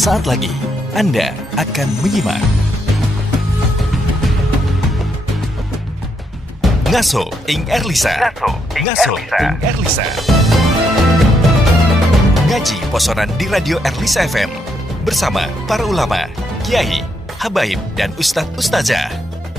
Sesaat lagi Anda akan menyimak Ngaso ing Erlisa. Ngaso ing Erlisa. Ngaji posonan di Radio Erlisa FM bersama para ulama, kiai, habaib dan ustadz ustazah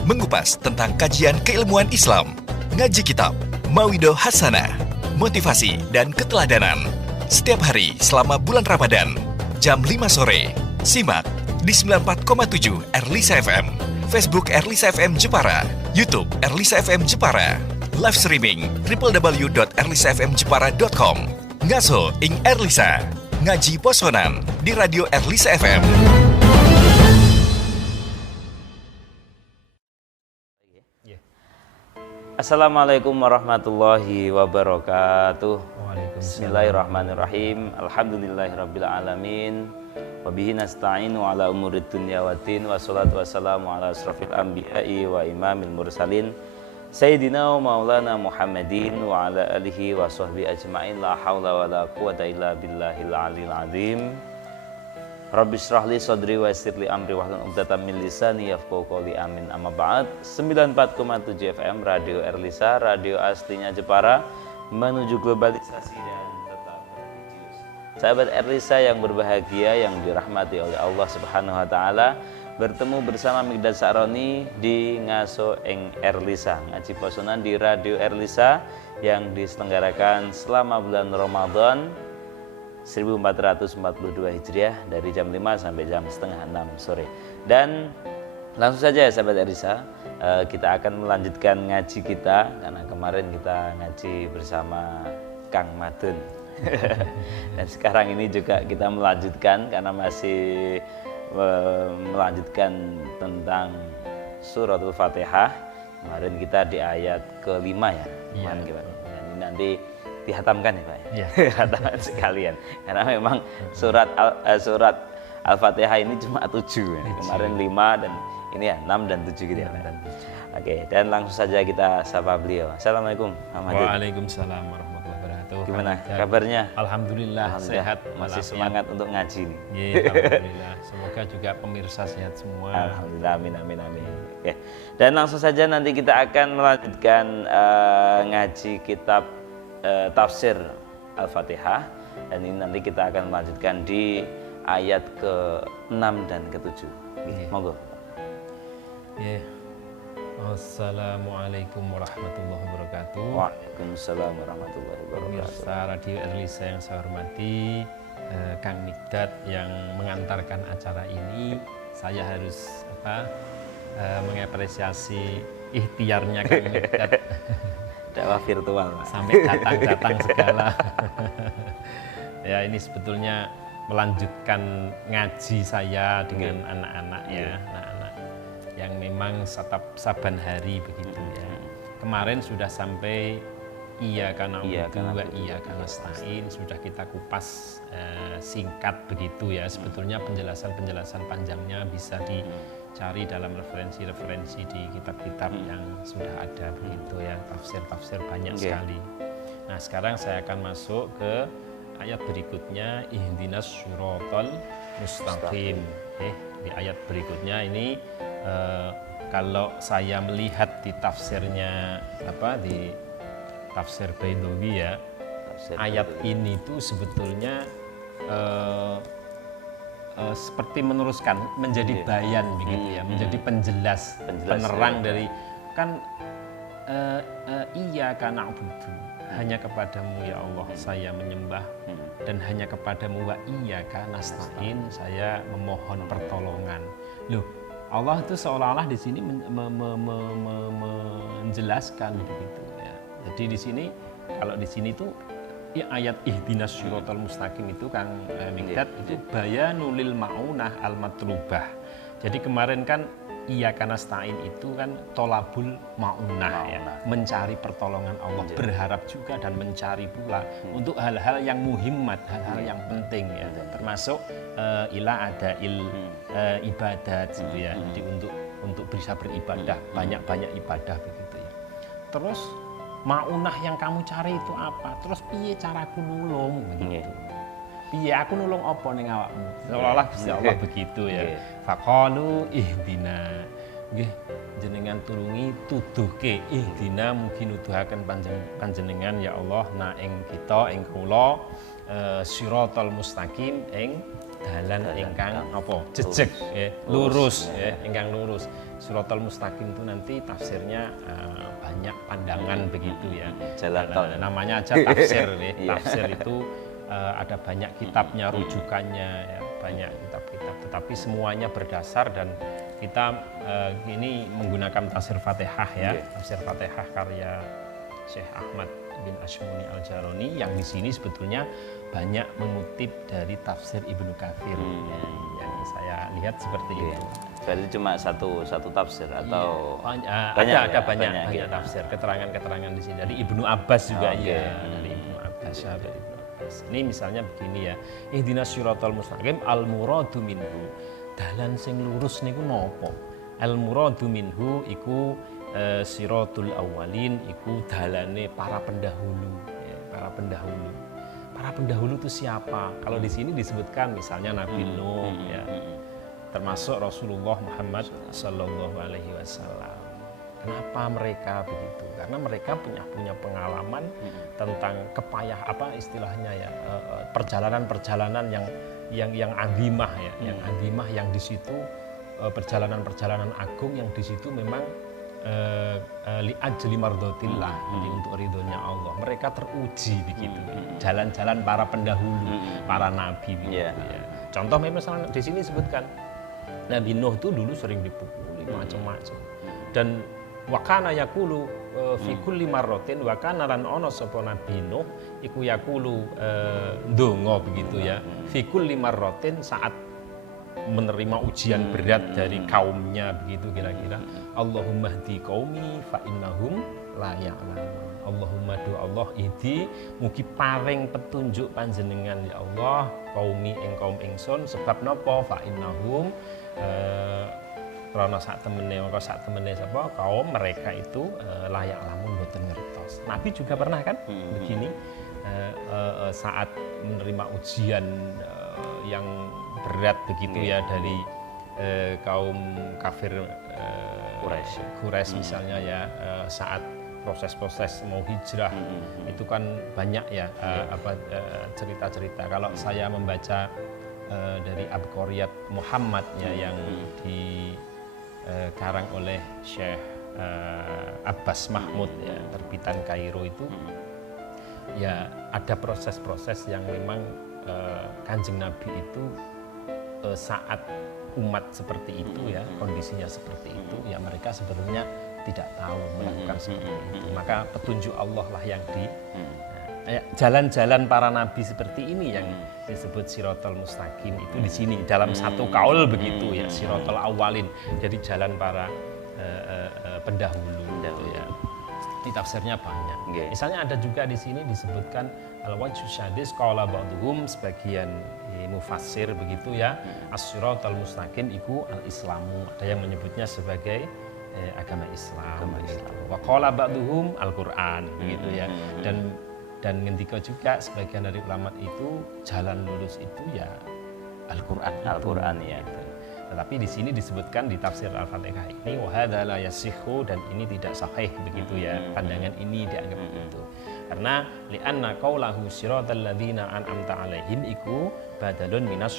mengupas tentang kajian keilmuan Islam, ngaji kitab, mawidoh hasanah, motivasi dan keteladanan. Setiap hari selama bulan Ramadan, jam 5 sore. Simak di 94,7 Erlisa FM, Facebook Erlisa FM Jepara, YouTube Erlisa FM Jepara, live streaming www.erlisafmjepara.com. Ngaso ing Erlisa, ngaji posonan di Radio Erlisa FM. Assalamualaikum warahmatullahi wabarakatuh. Bismillahirrahmanirrahim. Alhamdulillahirabbil alamin. Wabihi nasta'inu ala umurid dunya waddin. Wassalatu wassalamu ala asrafil anbiya'i wa imamil mursalin Sayyidina wa maulana Muhammadin wa ala alihi wa sahbihi ajma'in. La hawla wa la quwata illa billahil aliyil azim. Rabbi shrah li sadri wa yassir li amri wahlul 'uqdatam min lisani yafqahu qawli. Amin. Amma ba'd. 94,7 FM Radio Erlisa, radio aslinya Jepara, menuju globalisasi dan tetap religius. Sahabat Erlisa yang berbahagia, yang dirahmati oleh Allah Subhanahu wa taala, bertemu bersama Mikdad Sa'roni di Ngaso ing Erlisa, ngaji posonan di Radio Erlisa yang diselenggarakan selama bulan Ramadan 1442 Hijriah dari jam 5 sampai jam setengah 6 sore. Dan langsung saja ya sahabat Erlisa, kita akan melanjutkan ngaji kita karena kemarin kita ngaji bersama Kang Madun. Dan sekarang ini juga kita melanjutkan karena masih melanjutkan tentang suratul Fatihah. Kemarin kita di ayat ke-5 ya. Dan ini nanti dihatamkan ya Pak ya? Hataman sekalian karena memang surat Al-Fatihah ini cuma 7 ya. Kemarin 5 dan ini ya 6 dan 7 gitu ya. Oke, dan langsung saja kita sapa beliau. Assalamualaikum. Waalaikumsalam warahmatullahi wabarakatuh. Gimana kabarnya? Alhamdulillah sehat, masih semangat untuk ngaji nih. Alhamdulillah. Semoga juga pemirsa sehat semua. Alhamdulillah, amin. Oke. Dan langsung saja nanti kita akan melanjutkan ngaji kitab tafsir Al-Fatihah, dan ini nanti kita akan melanjutkan di ayat ke-6 dan ke-7. Monggo. Assalamualaikum warahmatullahi wabarakatuh. Waalaikumsalam warahmatullahi wabarakatuh. Pemirsa Radio Erlisa yang saya hormati, Kang Mikdad yang mengantarkan acara ini, saya harus mengapresiasi ikhtiarnya Kang Mikdad. Dakwah virtual Pak. Sampai datang segala. Ya, ini sebetulnya melanjutkan ngaji saya dengan anak-anak ya, anak-anak yang memang saban hari begitu ya. Kemarin sudah sampai iyyaka na'budu wa iyyaka nasta'in, sudah kita kupas singkat begitu ya. Sebetulnya penjelasan panjangnya bisa dicari dalam referensi-referensi di kitab-kitab yang sudah ada begitu ya, tafsir banyak sekali. Nah, sekarang saya akan masuk ke ayat berikutnya, ihdinas syiratal mustaqim. Di ayat berikutnya ini kalau saya melihat di tafsirnya di tafsir Baidawi ya, ayat ini tuh sebetulnya seperti meneruskan menjadi bayan begitu ya, menjadi penjelas penerang dari kan iyyaka na'budu, hanya kepadamu ya Allah saya menyembah, dan hanya kepadamu wa iyyaka nasta'in saya memohon pertolongan. Loh, Allah itu seolah-olah di sini menjelaskan begitu ya. Jadi di sini kalau di sini tuh ya, ayat ihdinas syiratal mustaqim itu Kang Mikdad itu bayanulil maunah al matlubah. Jadi kemarin kan iyyaka nasta'in itu kan tolabul maunah ya, mencari pertolongan Allah, berharap juga dan mencari pula untuk hal-hal yang muhimmat, hal-hal yang penting ya, termasuk ila ada ibadat gitu ya. Jadi untuk bisa beribadah, banyak-banyak ibadah begitu ya. Terus maunah yang kamu cari itu apa? Terus piye caraku nulung begitu. piye aku nulung apa ning awakmu. Seolah-olah Gusti Allah begitu ya. Nggih. Faqalu ihdina. Nggih, jenengan tulungi tuduhke ihdina mugi nuduhaken panjenengan ya Allah na ing kita ing kula siratal mustaqim ing dalan ingkang apa jejeg ya, lurus ya, ingkang lurus. Siratal mustaqim itu nanti tafsirnya banyak pandangan begitu ya. Jalan tol. Namanya aja tafsir ya. Iya. Tafsir itu ada banyak kitabnya, rujukannya ya, banyak kitab-kitab. Tetapi semuanya berdasar dan kita ini menggunakan tafsir Fatihah ya. Tafsir Fatihah karya Syekh Ahmad bin Ashmuni Al-Jaroni yang di sini sebetulnya banyak mengutip dari tafsir Ibnu Katsir ya, yang saya lihat seperti itu. Berarti cuma satu tafsir atau Ada ya? banyak Gitu. tafsir, keterangan-keterangan di sini dari Ibnu Abbas juga Oke. ya, dari Ibnu Abbas, sahabat Ibnu Abbas. Ini misalnya begini ya, ihdinas siratal mustaqim al muradu minhu. Dalan sing lurus niku napa? Al muradu minhu iku siratul awwalin iku dalane para pendahulu ya, para pendahulu. Para pendahulu itu siapa? Kalau di sini disebutkan misalnya Nabi Nuh ya. Termasuk Rasulullah Muhammad Sallallahu Alaihi Wasallam. Kenapa mereka begitu? Karena mereka punya pengalaman tentang kepayah apa istilahnya ya, perjalanan-perjalanan yang azimah ya, yang azimah yang di situ perjalanan-perjalanan agung yang di situ memang li ajli mardotillah, jadi untuk ridhonya Allah. Mereka teruji begitu. Jalan-jalan para pendahulu, para nabi begitu ya. Contoh misalnya di sini disebutkan Nabi Nuh itu dulu sering dipukuli macam-macam. Dan wakana yakulu fi kulli marratin wakana lan ono sapa Nabi Nuh iku yakulu ndonga begitu ya. Fi kulli marratin saat menerima ujian berat dari kaumnya begitu kira-kira. Allahumma hdi qaumi fa innahum la ya'lamun. Allahumma do Allah idi mugi paring petunjuk panjenengan ya Allah qaumi ing kaum ingsun sebab napa fa innahum karena saat temene sapa kaum mereka itu layak lamun boten ngertos. Nabi juga pernah kan begini saat menerima ujian yang berat begitu ya dari kaum kafir Quraisy misalnya ya saat proses-proses mau hijrah itu kan banyak ya cerita-cerita. Kalau saya membaca dari Abqariyat Muhammad ya yang dikarang oleh Syekh Abbas Mahmud ya, terbitan Kairo itu ya ada proses-proses yang memang Kanjeng Nabi itu saat umat seperti itu ya, kondisinya seperti itu ya, mereka sebenarnya tidak tahu melakukan seperti itu. Maka petunjuk Allah lah yang jalan-jalan para nabi seperti ini yang disebut siratal mustaqim itu di sini dalam satu kaul begitu ya, siratal awalin, jadi jalan para pendahulu gitu ya. Di tafsirnya banyak. Misalnya ada juga di sini disebutkan al-wajhu syadis qala ba'dhum, sebagian mufassir begitu ya, as-siratal mustaqim iku al-islamu, ada yang menyebutnya sebagai agama Islam. Wa qala ba'dhum al-Qur'an begitu ya. Dan ngendika juga sebagian dari ulama itu jalan lurus itu ya Al-Qur'an ya. Gitu. Tetapi di sini disebutkan di tafsir Al-Fatihah ini wa hadza la yasihhu, dan ini tidak sahih begitu ya. Pandangan ini dianggap begitu. Karena li'anna qaulahu siratal ladzina an'amta 'alaihim iku badalun minas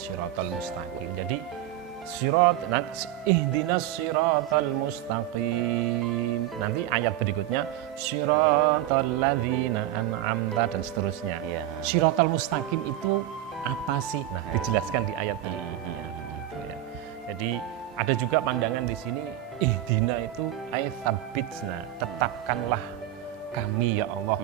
siratal mustaqim. Jadi ihdinas siratal mustaqim. Nanti ayat berikutnya siratal ladzina an'amta dan seterusnya. Siratal mustaqim itu apa sih? Nah, dijelaskan di ayat berikutnya. Gitu ya. Jadi ada juga pandangan di sini ihdina itu ayat sabitsna, tetapkanlah kami ya Allah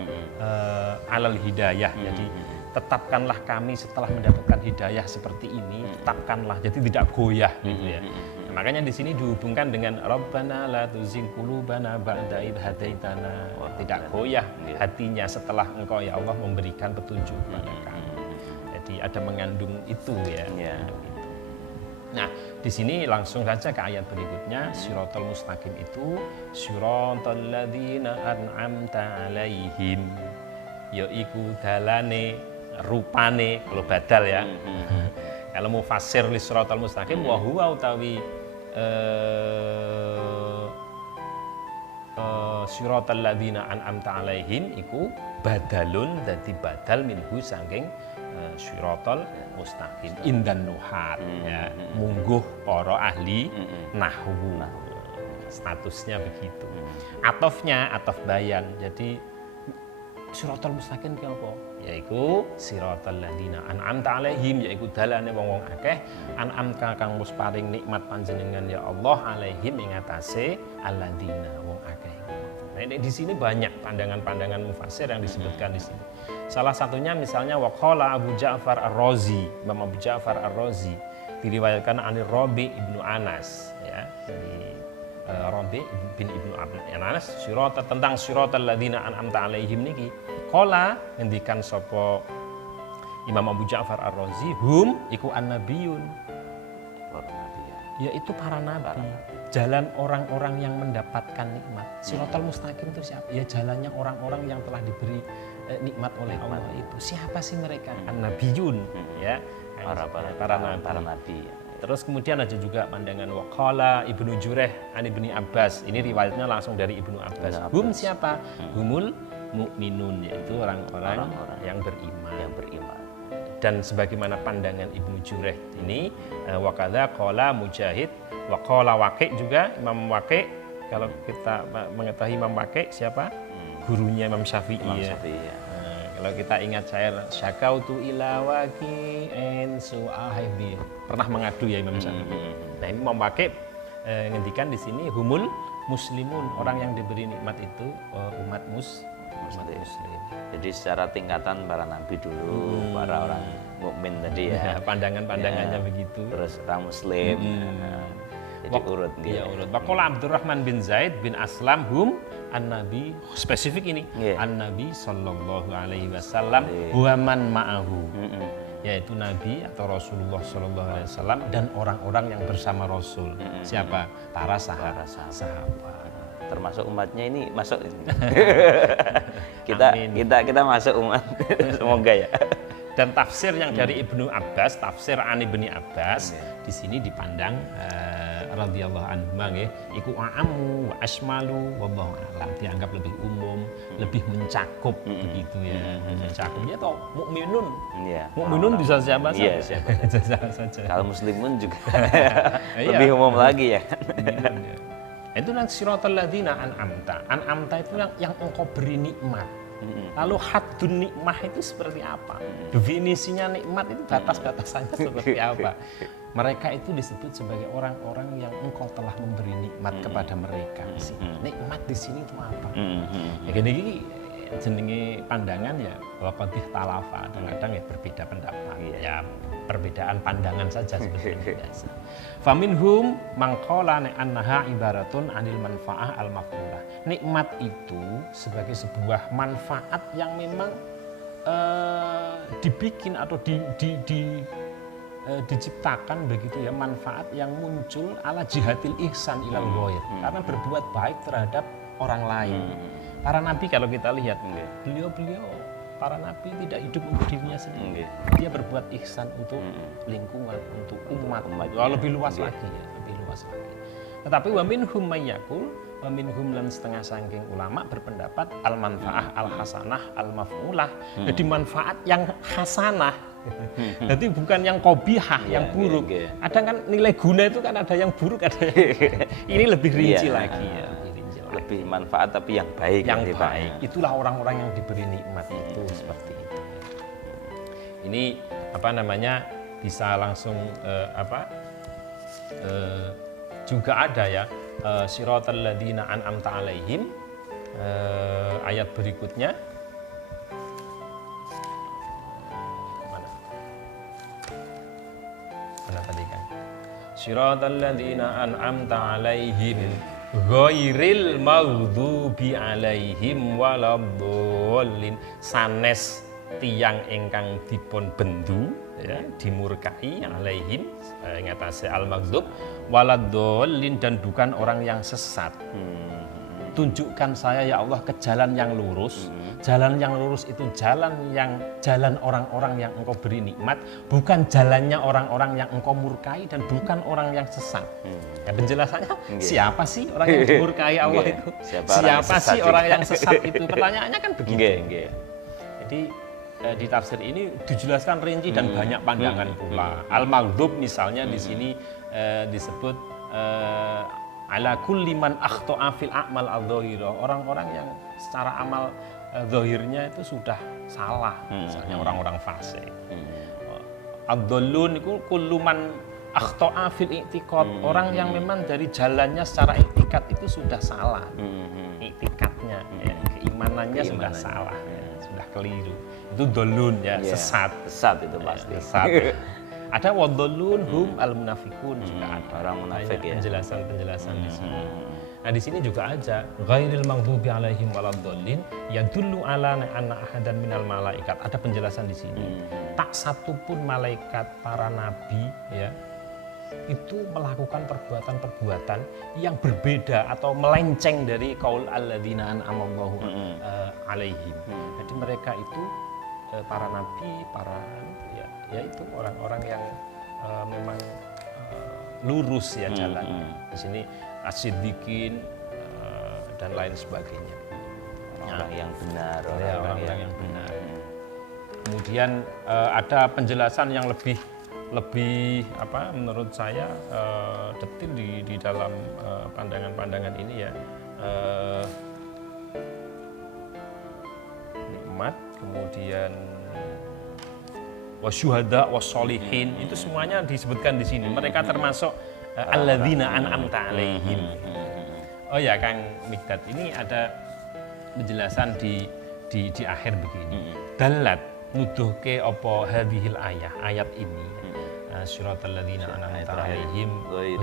alal hidayah. Jadi tetapkanlah kami setelah mendapatkan hidayah seperti ini, tetapkanlah, jadi tidak goyah gitu ya. Nah, makanya di sini dihubungkan dengan Rabbana la tuzigh qulubana ba'da idh hadaitana. Tidak goyah hatinya setelah Engkau ya Allah memberikan petunjuk kepada kami. Jadi ada mengandung itu ya. Mengandung itu. Nah, di sini langsung saja ke ayat berikutnya. Siratal mustaqim itu siratal ladzina an'amta 'alaihim, yaiku dalane rupane kalau badal ya. Kalau mufassir li siratal mustaqim wa huwa utawi siratal ladzina an'amta alaihim iku badalun dadi badal minhu saking siratal mustaqim indan nuhat ya mungguh para ahli nahwu. Statusnya begitu. Atofnya ataf bayan. Jadi siratal mustaqim ki apa? Yaiku siratal ladzina an'amta alaihim, yaiku dalane wong-wong akeh an'amta kang mus paring nikmat panjenengan ya Allah alaihim ing atase alladzina wong akeh. Nah, di sini banyak pandangan-pandangan mufassir yang disebutkan di sini. Salah satunya misalnya waqala Abu Ja'far Ar-Razi, Imam Abu Ja'far Ar-Razi diriwayatkan anir Rabi ibnu Anas ya, dari Rabi bin ibnu Anas tentang siratal ladzina an'amta alaihim niki. Qala ngendikan sapa Imam Abu Ja'far Ar-Razi hum iku annabiyun. Yaitu para nabi. Jalan orang-orang yang mendapatkan nikmat. Siratal mustaqim itu siapa? Ya jalannya orang-orang yang telah diberi nikmat oleh Allah itu. Siapa sih mereka? Annabiyun ya. Para nabi. Terus kemudian ada juga pandangan waqala Ibnu Jurayh an Ibni Abbas. Ini riwayatnya langsung dari Ibnu Abbas. Hum siapa? Humul mukminun, yaitu orang-orang yang beriman. Dan sebagaimana pandangan Ibnu Jurayh ini waqadza qala Mujahid wa qala Waqi' juga Imam Waqi'. Kalau kita mengetahui Imam Waqi' siapa? Gurunya Imam Syafi'i ya. Kalau kita ingat syair syakautu ila waqi'in su'aibi, pernah mengadu ya Imam Syafi'i. Nah, ini Imam Waqi' ngendikan di sini humul muslimun, orang yang diberi nikmat itu umat muslim. Jadi secara tingkatan para nabi dulu, para orang mukmin tadi ya. Pandangan-pandangannya begitu. Terus orang muslim. Jadi urut gitu. Iya, urut. Waqala Abdurrahman bin Zaid bin Aslam hum an-nabi, spesifik ini. An-nabi sallallahu alaihi wasallam wa man ma'ahu. Yaitu nabi atau Rasulullah sallallahu alaihi wasallam dan orang-orang yang bersama Rasul. Siapa? Para sahabat. Termasuk umatnya ini masuk. kita masuk umat. Semoga ya. Dan tafsir yang dari Ibnu Abbas, tafsir Ani bin Abbas, di sini dipandang radhiyallahu anhu nggih, iku a'ammu wa asmalu wallahu a'lam, dianggap lebih umum, lebih mencakup begitu ya. Mencakupnya toh mukminun. Mukminun bisa siapa saja. Kalau muslimun juga lebih umum lagi ya. Itu nanti siratal ladzina an'amta. An'amta itu yang engkau beri nikmat. Lalu haddun nikmah itu seperti apa? Definisinya nikmat itu batas-batasannya seperti apa? Mereka itu disebut sebagai orang-orang yang engkau telah memberi nikmat kepada mereka. Nikmat di sini itu apa? Ya gini jenenge pandangan ya waqadih talafa, kadang-kadang ya berbeda pendapat. Ya perbedaan pandangan saja seperti biasa. Faminhum mangqala annaha ibaratun anil manfaah al maf'ulah. Nikmat itu sebagai sebuah manfaat yang memang dibikin atau diciptakan begitu ya, manfaat yang muncul ala jihadil ihsan ilal ghair, karena berbuat baik terhadap orang lain. Para nabi kalau kita lihat, beliau para nabi tidak hidup untuk dirinya sendiri. Dia berbuat ihsan untuk lingkungan, untuk umat. Lebih luas lagi ya, lebih luas lagi. Tetapi wa minhum may yaqul, wa minhum lan setengah sangking ulama berpendapat al manfaah al hasanah al maf'ulah. Jadi manfaat yang hasanah. Jadi bukan yang qabihah, yang buruk. Ada kan nilai guna itu kan ada yang buruk, ada yang ini lebih rinci lagi ya. Lebih manfaat tapi yang baik. Yang baik. Itulah orang-orang yang diberi nikmat itu seperti itu. Ini apa namanya bisa langsung juga ada ya siratal ladzina an'amta alaihim, ayat berikutnya mana tadi kan siratal ladzina an'amta alaihim ghairil maghdubi alaihim waladdallin, sanes tiyang ingkang dipun bendu ya, dimurkai alaihim ngatasi al maghdub waladdallin, dan bukan orang yang sesat. tunjukkan saya ya Allah ke jalan yang lurus. Jalan yang lurus itu jalan orang-orang yang Engkau beri nikmat, bukan jalannya orang-orang yang Engkau murkai dan bukan orang yang sesat. Ya, penjelasannya siapa sih orang yang dimurkai Allah itu? Siapa sih orang yang sesat itu? Pertanyaannya kan begitu. Jadi di tafsir ini dijelaskan rinci dan banyak pandangan pula. Al-maghdub misalnya di sini disebut ala kulli man akhta'a fil a'mal adh-dhahira, orang-orang yang secara amal zahirnya itu sudah salah, misalnya orang-orang fasik. Ad-dhallun itu kullu man akhta'a fil i'tiqad, orang yang memang dari jalannya secara i'tiqad itu sudah salah. I'tiqadnya, keimanannya sudah salah, sudah keliru. Itu dhallun ya, sesat. Sesat itu pasti. Sesat. Ada wadhalun hum al-munafikun juga ada. Orang munafik ya. Penjelasan-penjelasan di sini. Nah, di sini juga ada ghairil maghdubi alaihim waladdallin yadullu ala anna ahadan minal malaikat. Ada penjelasan di sini. Tak satu pun malaikat para nabi ya itu melakukan perbuatan-perbuatan yang berbeda atau melenceng dari qaul alladzina an'amallahu alaihim. Jadi mereka itu para nabi, para yaitu orang-orang yang memang lurus ya jalannya. Di sini as-siddiqin dan lain sebagainya. Orang yang benar, orang-orang yang benar. Kemudian ada penjelasan yang lebih menurut saya detil di dalam pandangan-pandangan ini ya. Nikmat, kemudian wasyuhada wassolihin, itu semuanya disebutkan di sini. Mereka termasuk alladzina an'amta alaihim. Oh ya Kang Mikdad, ini ada penjelasan di akhir begini. Dalat nuduhke apa hadhil ayat ini. Siratal ladzina an'amta alaihim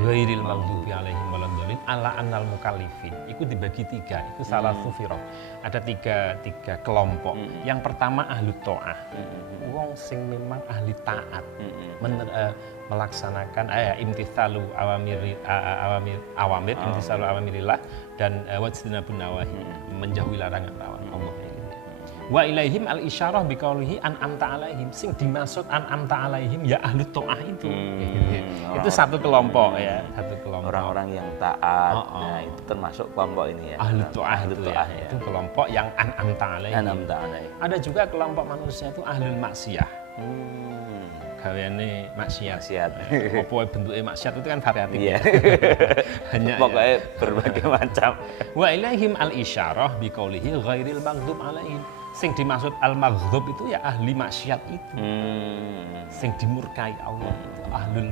ghairil maghdubi alaihim waladdallin ala annal mukallifin. Itu dibagi tiga, itu salah firaq. Ada tiga kelompok. Yang pertama ahlu ta'ah. Wong sing memang ahli taat. Melaksanakan imtithalu awamir imtithalu awamirillah dan wajtinabun nawahi, menjauhi larangan-larangan Allah. Wa ilaihim al-isyarah biqaulihi an'amta alaihim, sing dimaksud an'amta alaihim ya ahlu ta'ah itu. Itu satu kelompok ya, satu kelompok. Orang-orang yang taat. Nah, itu termasuk kelompok ini ya. Ahlu ta'ah itu ya. Itu kelompok yang an'amta alaihim. An'amta alaihim. Ada juga kelompok manusia itu ahlul maksiyah. Gaweane maksiat. Apa bentuknya maksiat itu kan variatif. Iya. Hanya pokoknya berbagai macam. Wa ilaihim al-isyarah biqaulihi ghairil maghdub alaihim. Sing dimaksud al-maghdub itu ya ahli maksiat itu. Sing dimurkai Allah itu ahlul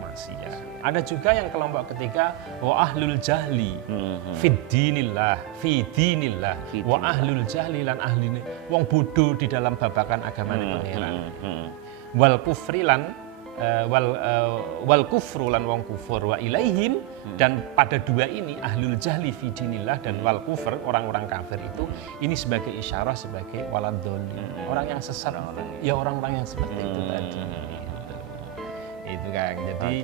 maksiat. Ada juga yang kelompok ketiga wa ahlul jahli fid dinillah, fi dinillah. Wa ahlul jahli lan ahli wong bodoh di dalam babakan agama pangeran. Wal kufri lan wal kufru lan wong kufur wa ilaihim, dan pada dua ini ahlul jahli fi dinillah dan wal kufur, orang-orang kafir itu ini sebagai isyarah, sebagai waladhdallin, orang yang sesat, orang-orang yang seperti itu tadi. Itu Kang. Jadi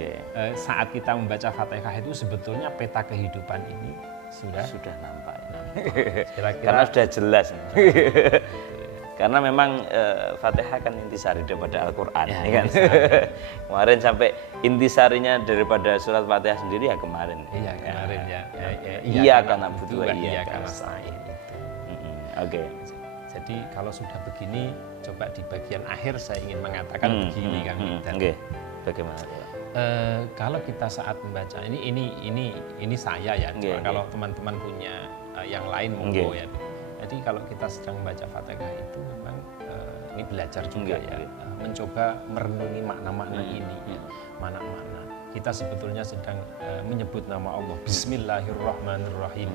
saat kita membaca Fatihah itu sebetulnya peta kehidupan ini sudah nampak. Kira-kira Karena sudah jelas. Karena memang Fatihah kan intisari daripada Al-Quran, ya kan? Kemarin sampai intisarinya daripada surat Fatihah sendiri ya kemarin. Iya kemarin ya. Iya karena butuh iya karena sa'in itu. Oke. Jadi kalau sudah begini, coba di bagian akhir saya ingin mengatakan begini Kang Mikdad. Oke. Bagaimana? Kalau kita saat membaca ini saya ya. Cuma kalau teman-teman punya yang lain monggo ya. Jadi kalau kita sedang membaca Fatihah itu memang ini belajar juga mencoba merenungi makna-makna ini, makna-makna. Kita sebetulnya sedang menyebut nama Allah, Bismillahirrahmanirrahim.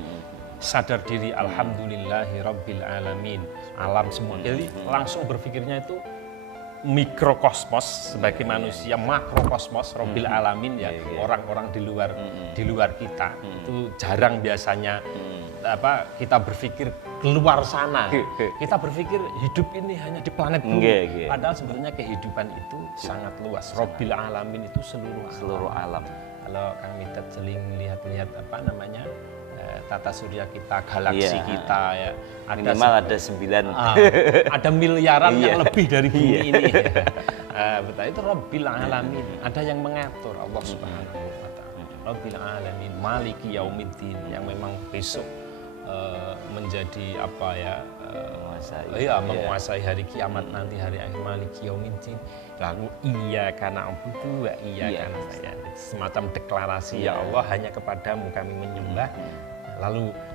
Sadar diri, Alhamdulillahi Rabbil Alamin, alam semua. Jadi langsung berpikirnya itu mikrokosmos sebagai manusia, makrokosmos Rabbil Alamin ya, orang-orang di luar kita. Itu jarang biasanya kita berpikir keluar sana. Kita berpikir hidup ini hanya di planet bumi. Padahal sebenarnya kehidupan itu sangat luas. Rabbil Alamin itu seluruh alam. alam. Kalau Kang Mikdad sering lihat-lihat tata surya kita, galaksi kita ya. Minimal ada 9. Ada miliaran yang lebih dari bumi ini. Betul, itu Rabbil Alamin. Ada yang mengatur, Allah Subhanahu wa Ta'ala. Rabbil Alamin, Maliki Yaumiddin, yang memang besok menjadi apa ya, menguasai hari kiamat nanti, hari akhir, Maliki Yaumiddin. Lalu iyyaka na'budu wa iyyaka nasta'in. Semacam deklarasi, ya Allah, hanya kepadamu kami menyembah.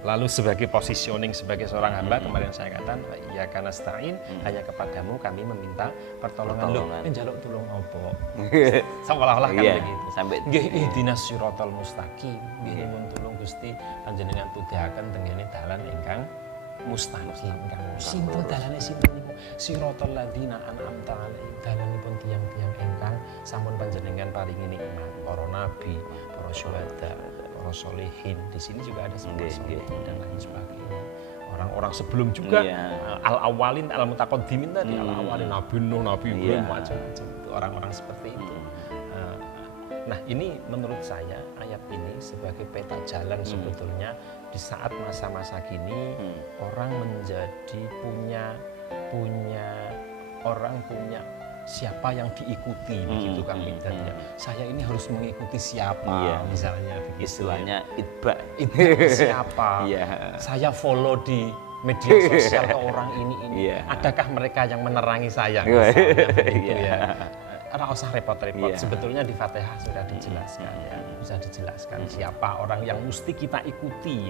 Lalu sebagai positioning sebagai seorang hamba, kemarin saya katakan iyyaka nasta'in, hanya kepadamu kami meminta pertolongan. Loh, njaluk tulung opo? Seolah-olah kan begitu. Sampai nggih ihdinas siratal mustaqim. Nggih nyuwun tulung Gusti panjenengan tudahaken tengene dalan ingkang mustaqim. Sinten dalane sinten niku? Siratal ladzina an'amta 'alaihim. Dalanipun tiyang-tiyang ingkang sampun panjenengan paringi nikmat, para nabi, para syuhada, para solehin. Di sini juga ada para solehin dan lain sebagainya. Orang-orang sebelum juga al-awwalin, al-mutaqaddimin tadi, al-awwalin, Nabi Nuh, Nabi Ibrahim, macam-macam. Itu orang-orang seperti itu. Nah, ini menurut saya ayat ini sebagai peta jalan sebetulnya di saat masa-masa kini orang menjadi punya siapa yang diikuti, begitu Kang Midan ya. Saya ini harus mengikuti siapa, misalnya begitu. Istilahnya itba siapa. Saya follow di media sosial ke orang ini. Adakah mereka yang menerangi saya, misalnya begitu ya. Karena usah repot-repot. Sebetulnya di Fatihah sudah dijelaskan ya. Bisa dijelaskan siapa orang yang mesti kita ikuti.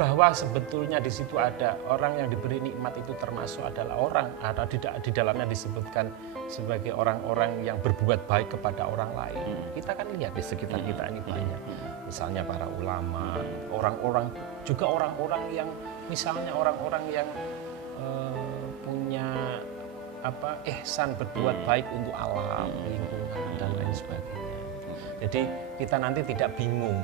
Bahwa sebetulnya di situ ada orang yang diberi nikmat, itu termasuk adalah orang, ada di dalamnya disebutkan sebagai orang-orang yang berbuat baik kepada orang lain. Kita kan lihat di sekitar kita ini banyak. Misalnya para ulama, orang-orang yang misalnya orang-orang yang punya ihsan, berbuat baik untuk alam, lingkungan dan lain sebagainya. Jadi kita nanti tidak bingung.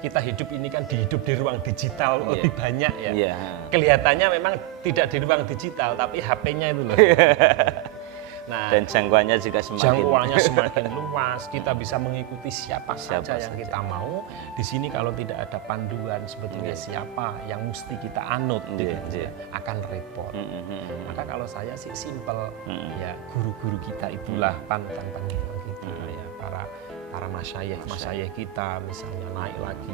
Kita hidup ini kan hidup di ruang digital lebih banyak ya. Kelihatannya memang tidak di ruang digital, tapi HP-nya itu loh. Nah, dan jangkauannya juga semakin luas. Kita bisa mengikuti siapa saja yang kita mau. Di sini kalau tidak ada panduan sebetulnya siapa yang mesti kita anut, akan repot. Maka kalau saya sih simpel, ya guru-guru kita itulah panutan kita, ya para masyayikh kita misalnya naik lagi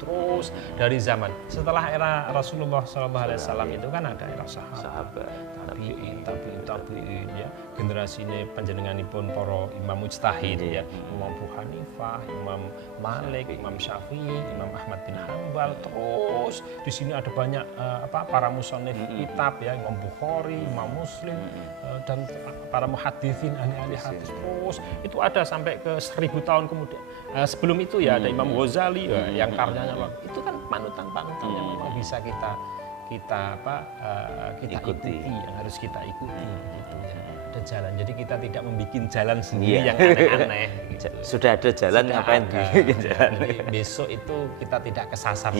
terus dari zaman setelah era Rasulullah SAW itu kan ada era sahabat, tabi'in ya, generasi ini panjenenganipun para imam mujtahid ya, Imam Abu Hanifah, Imam Malik, Imam Syafi'i, Imam Ahmad bin Hanbal, terus di sini ada banyak para musannif kitab ya, Imam Bukhari, Imam Muslim dan para muhaditsin, ahli hadis, terus itu ada sampai ke 1000 tahun kemudian. Sebelum itu ya ada Imam Ghazali yang karyanya itu kan panutan yang memang bisa kita ikuti, yang harus kita ikuti gitu ya. Ada jalan, jadi kita tidak membuat jalan sendiri yang aneh-aneh gitu. Sudah ada jalan, ngapain bikin jalan. Jadi besok itu kita tidak kesasar.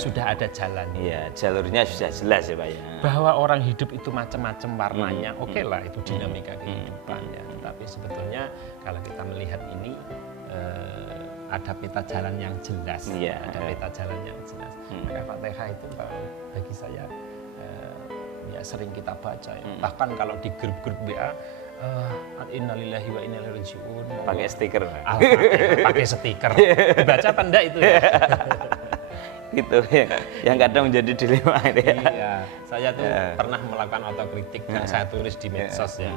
Sudah ada jalan. Jalurnya sudah jelas ya Pak ya. Bahwa orang hidup itu macam-macam warnanya, oke lah, itu dinamika kehidupan ya. Tapi sebetulnya kalau kita melihat ini ada peta jalan yang jelas, Maka Fatihah itu bagi saya ya sering kita baca ya. Bahkan kalau di grup-grup WA innalillahi wa inna ilaihi raji'un, pakai stiker. Pakai stiker. Dibaca apa enggak itu ya? Gitu yang kadang menjadi dilema ini. Iya, saya tuh pernah melakukan autokritik yang saya tulis di medsos ya.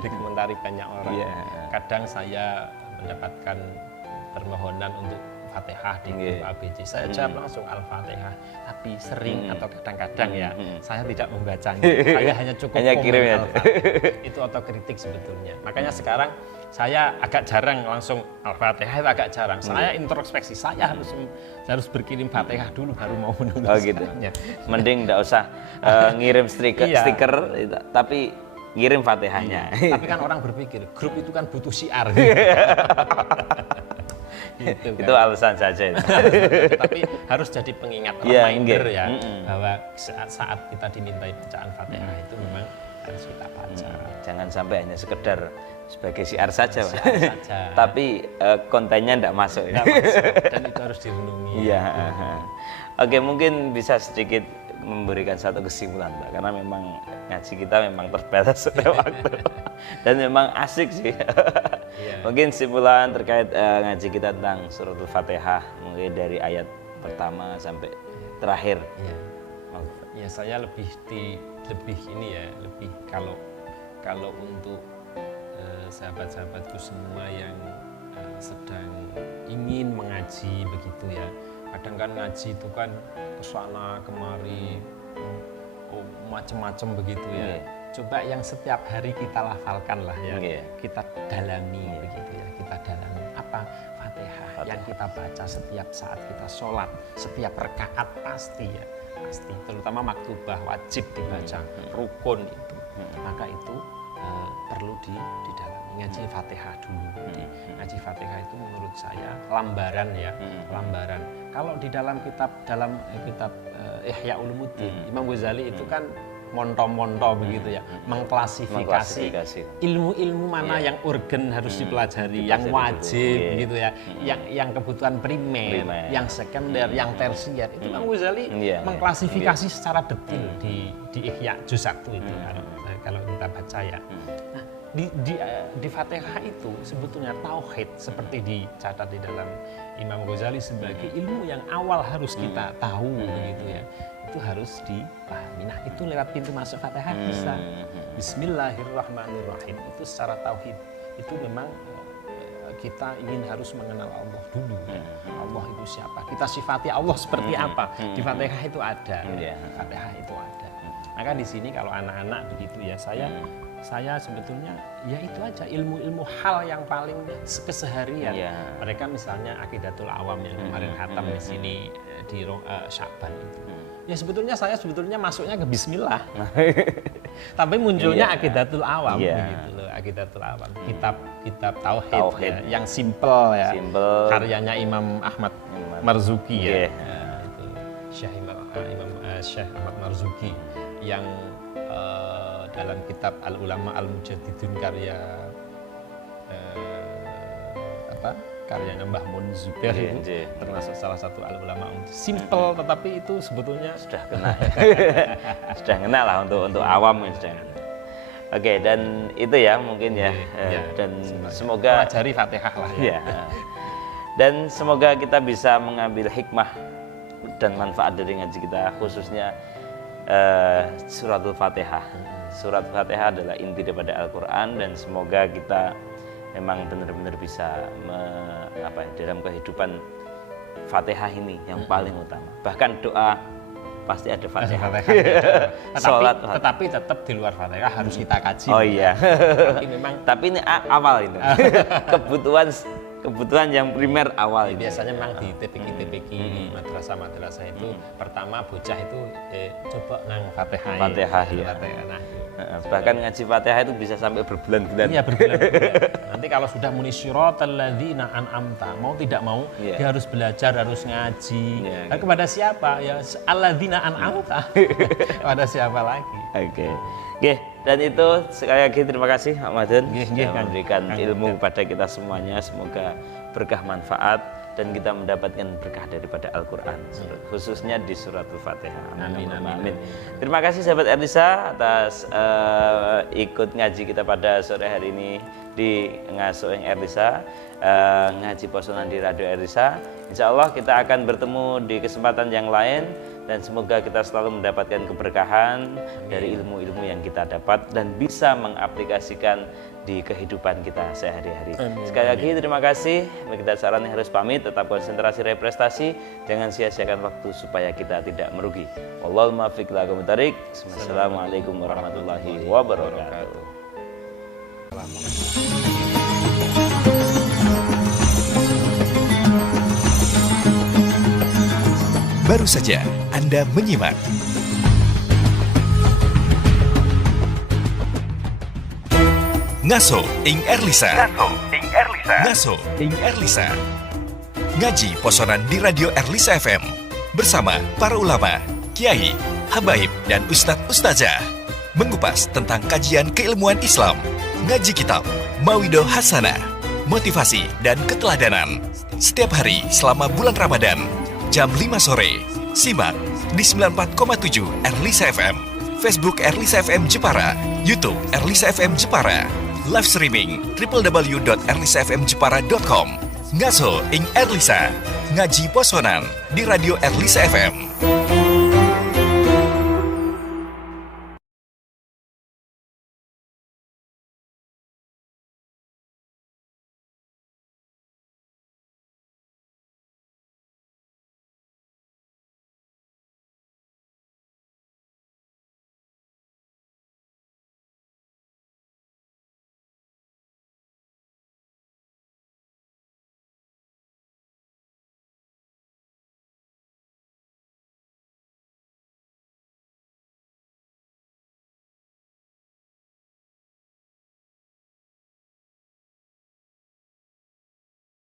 Dikomentari banyak orang. Kadang saya mendapatkan permohonan untuk Fatihah di grup ABC. Saya jawab langsung Al-Fatihah, tapi sering atau kadang-kadang ya saya tidak membacanya. Saya hanya cukup kirim ya. Itu autokritik sebetulnya. Makanya sekarang saya agak jarang langsung Al-Fatihah, itu agak jarang. Saya introspeksi, saya harus berkirim Fatihah dulu baru mau menulis. Oh gitu. Mending enggak usah ngirim stiker, tapi ngirim Fatihahnya. Tapi kan orang berpikir grup itu kan butuh syiar. Gitu, itu kan alasan saja itu. Tapi harus jadi pengingat, reminder ya, bahwa saat kita dimintai bacaan Fatihah itu memang harus kita baca. Jangan sampai hanya sekedar sebagai syiar saja, Mas. Syiar saja. Tapi kontennya tidak masuk. Tidak masuk, dan itu harus direnungi. Iya. Oke, mungkin bisa sedikit memberikan satu kesimpulan, Pak, karena memang ngaji kita memang terbatas waktu dan memang asik sih. Mungkin kesimpulan terkait ngaji kita tentang suratul Fatihah, mungkin dari ayat pertama sampai terakhir. Ya, saya lebih ini ya, lebih kalau untuk sahabat-sahabatku semua yang sedang ingin mengaji begitu ya. Kadang kan ngaji itu kan kesana kemari macam-macam begitu ya. Coba yang setiap hari kita lafalkan lah ya, kita dalami begitu ya, kita dalami apa Fatihah yang kita baca setiap saat kita sholat, setiap rakaat pasti ya, pasti. Terutama maktubah wajib dibaca, rukun itu, maka itu perlu didalami. Ngaji Fatihah dulu. Ngaji Fatihah itu menurut saya lambaran ya, lambaran. Kalau di dalam kitab Ihya Ulumuddin, Imam Ghazali itu kan monto-monto begitu ya, mengklasifikasi ilmu-ilmu mana yang urgen harus dipelajari, yang wajib gitu ya, yang kebutuhan primer, yang sekunder, yang tersier. Itu Imam Ghazali mengklasifikasi secara detail di Ihya juz 1 itu kalau kita baca ya. Nah, di Fatihah itu sebetulnya tauhid seperti dicatat di dalam Imam Ghazali sebagai ilmu yang awal harus kita tahu begitu ya. Itu harus dipahami. Nah, itu lewat pintu masuk Fatihah bisa. Bismillahirrahmanirrahim. Itu secara tauhid. Itu memang kita ingin harus mengenal Allah dulu. Allah itu siapa? Kita sifati Allah seperti apa? Di Fatihah itu ada. Fatihah itu ada. Maka di sini kalau anak-anak begitu ya, saya sebetulnya ya itu aja ilmu-ilmu hal yang paling keseharian. Mereka misalnya Aqidatul Awam yang kemarin khatam di sini di Sya'ban itu. Ya saya sebetulnya masuknya ke Bismillah. Tapi munculnya Aqidatul Awam begitu loh, Aqidatul Awam. Kitab tauhid ya, yang simple ya. Karyanya Imam Ahmad Marzuki ya. Itu Syekh Ahmad Marzuki yang dalam kitab Al-Ulama Al-Mujaddidun karyanya Mbah Mun Zubair itu termasuk salah satu al-ulama. Simple tetapi itu sebetulnya sudah kena sudah kena lah untuk awam sudah. Oke, dan itu ya mungkin ya, dan semoga pelajari Fatihah lah ya. Dan semoga kita bisa mengambil hikmah dan manfaat dari ngaji kita, khususnya suratul Fatihah. Surat Fatihah adalah inti daripada Al-Quran, dan semoga kita memang benar-benar bisa dalam kehidupan Fatihah ini yang paling utama. Bahkan doa pasti ada Fatihah. Tetapi tetap di luar Fatihah harus kita kaji. Oh iya. Tapi ini awal itu. Kebutuhan yang primer awal itu. Biasanya memang di TPQ di madrasah itu pertama bocah itu coba nang Fatihah. Fatihah ya. Bahkan ngaji Fatihah itu bisa sampai berbulan-bulan. Iya, berbulan-bulan. Nanti kalau sudah muni syiratal ladzina an'amta, mau tidak mau dia harus belajar, harus ngaji. Dan kepada siapa? Ya alladzina an'amta. Kepada siapa lagi? Oke. Dan itu sekali lagi terima kasih Pak Madun sudah memberikan ilmu kepada kita semuanya. Semoga berkah manfaat dan kita mendapatkan berkah daripada Al-Quran, khususnya di suratul Fatihah. Amin. Terima kasih sahabat Erlisa atas ikut ngaji kita pada sore hari ini di Ngasuh Erlisa, ngaji posonan di Radio Erlisa. Insya Allah kita akan bertemu di kesempatan yang lain, dan semoga kita selalu mendapatkan keberkahan dari ilmu-ilmu yang kita dapat dan bisa mengaplikasikan di kehidupan kita sehari-hari. Sekali lagi terima kasih. Kita saran harus pamit, tetap konsentrasi raih prestasi, jangan sia-siakan waktu supaya kita tidak merugi. Wallahul muwaffiq ila aqwamit thoriq. Assalamualaikum warahmatullahi wabarakatuh. Baru saja Anda menyimak Ngaso ing Erlisa. Ngaso ing Erlisa. Ngaji posonan di Radio Erlisa FM bersama para ulama, kiai, habaib dan ustadz ustazah. mengupas tentang kajian keilmuan Islam, ngaji kitab, Mawidoh Hasanah, motivasi dan keteladanan. Setiap hari selama bulan Ramadan, jam 5 sore. Simak di 94,7 Erlisa FM, Facebook Erlisa FM Jepara, YouTube Erlisa FM Jepara, live streaming www.erlisafmjepara.com. Ngaso ing Erlisa, ngaji posonan di Radio Erlisa FM.